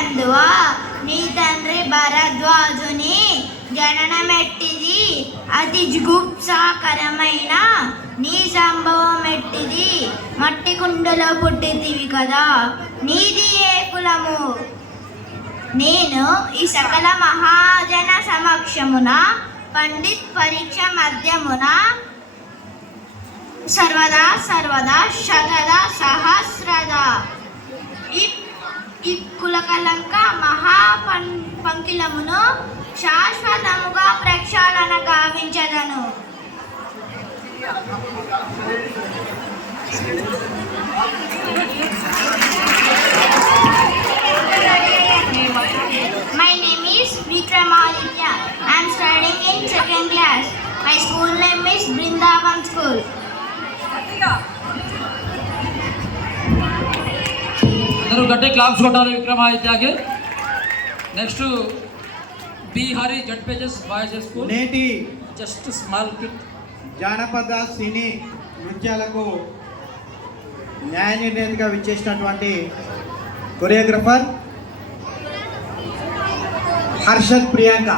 నందువా నీ తండ్రి భరద్వాజుని జననమెట్టిది, అతి జుగుప్సాకరమైన నీ సంభవం ఎట్టిది, మట్టి కుండలో పుట్టితివి కదా, నీది ఏ కులము? నేను ఈ సకల మహాజన సమక్షమున పండిత్ పరీక్ష మధ్యమున సర్వదా సర్వదా శతద సహస్రదా ఈ కులకలంక పంకిలమును శాశ్వతముగా ప్రక్షాళన గావించదను. My name is Vikramaditya. I am studying in 2nd class. My school name is Brindavan School. అందరూ గట్టి క్లాప్స్ కొట్టాలి విక్రమాదిత్యకి. Next B Hari ZPHS boys school. నేటి జస్ట్ స్మాల్ కిట్ జానపద సినీ నృత్యాలకు న్యాయ నిర్ణేతగా విచ్చేసినటువంటి కొరియోగ్రఫర్ హర్షద్ ప్రియాంక